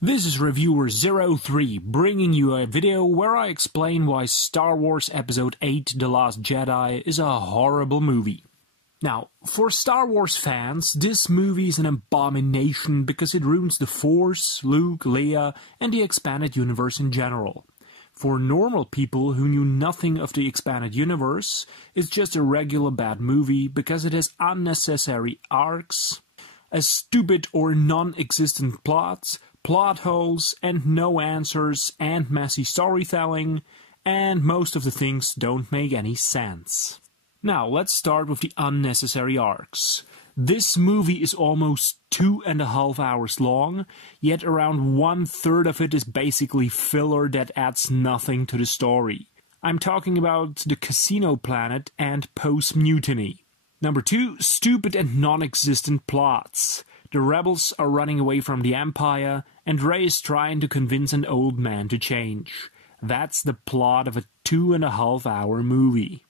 This is Reviewer03 bringing you a video where I explain why Star Wars Episode 8 The Last Jedi is a horrible movie. Now, for Star Wars fans, this movie is an abomination because it ruins the Force, Luke, Leia, and the expanded universe in general. For normal people who knew nothing of the expanded universe, it's just a regular bad movie because it has unnecessary arcs, a stupid or non-existent plot holes, and no answers, and messy storytelling, and most of the things don't make any sense. Now, let's start with the unnecessary arcs. This movie is almost 2.5 hours long, yet around 1/3 of it is basically filler that adds nothing to the story. I'm talking about the Casino Planet and post-mutiny. Number 2, stupid and non-existent plots. The rebels are running away from the Empire, and Rey is trying to convince an old man to change. That's the plot of a 2.5 hour movie.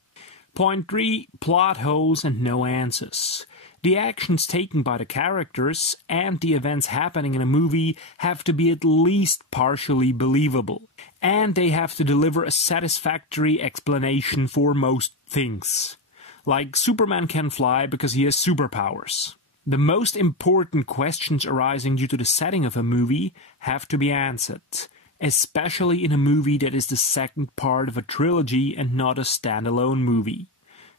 Point 3, plot holes and no answers. The actions taken by the characters and the events happening in a movie have to be at least partially believable, and they have to deliver a satisfactory explanation for most things. Like Superman can fly because he has superpowers. The most important questions arising due to the setting of a movie have to be answered, especially in a movie that is the second part of a trilogy and not a standalone movie.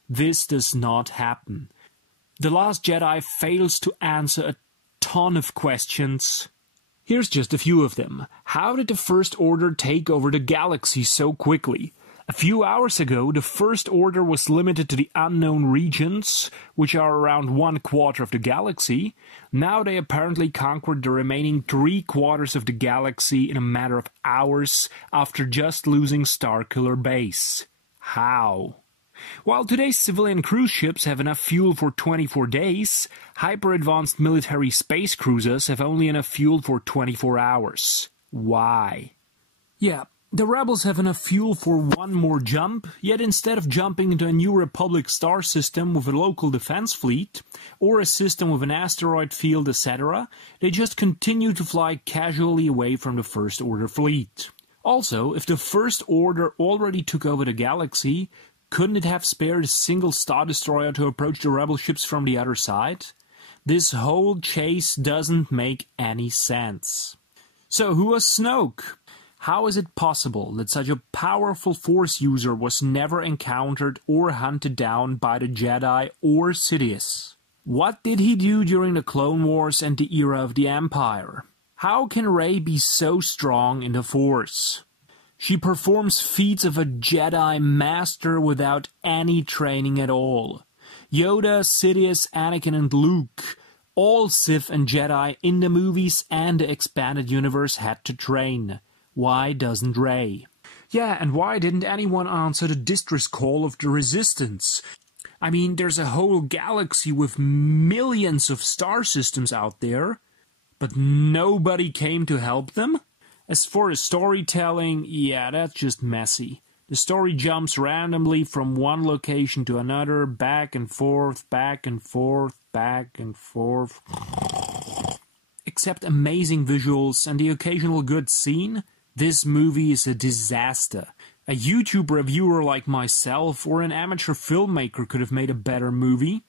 This does not happen. The Last Jedi fails to answer a ton of questions. Here's just a few of them. How did the First Order take over the galaxy so quickly? A few hours ago, the First Order was limited to the unknown regions, which are around 1/4 of the galaxy. Now they apparently conquered the remaining 3/4 of the galaxy in a matter of hours after just losing Starkiller Base. How? While today's civilian cruise ships have enough fuel for 24 days, hyper-advanced military space cruisers have only enough fuel for 24 hours. Why? Yeah. The rebels have enough fuel for one more jump, yet instead of jumping into a New Republic star system with a local defense fleet, or a system with an asteroid field, etc., they just continue to fly casually away from the First Order fleet. Also, if the First Order already took over the galaxy, couldn't it have spared a single Star Destroyer to approach the rebel ships from the other side? This whole chase doesn't make any sense. So who was Snoke? How is it possible that such a powerful Force user was never encountered or hunted down by the Jedi or Sidious? What did he do during the Clone Wars and the era of the Empire? How can Rey be so strong in the Force? She performs feats of a Jedi Master without any training at all. Yoda, Sidious, Anakin and Luke, all Sith and Jedi in the movies and the expanded universe had to train. Why doesn't Rey? Yeah, and why didn't anyone answer the distress call of the Resistance? I mean, there's a whole galaxy with millions of star systems out there, but nobody came to help them? As for the storytelling, yeah, that's just messy. The story jumps randomly from one location to another, back and forth, back and forth, back and forth. Except amazing visuals and the occasional good scene, this movie is a disaster. A YouTube reviewer like myself or an amateur filmmaker could have made a better movie.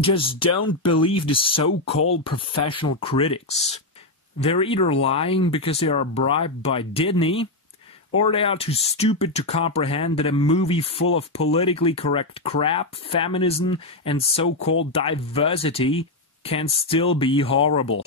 Just don't believe the so-called professional critics. They're either lying because they are bribed by Disney, or they are too stupid to comprehend that a movie full of politically correct crap, feminism, and so-called diversity can still be horrible.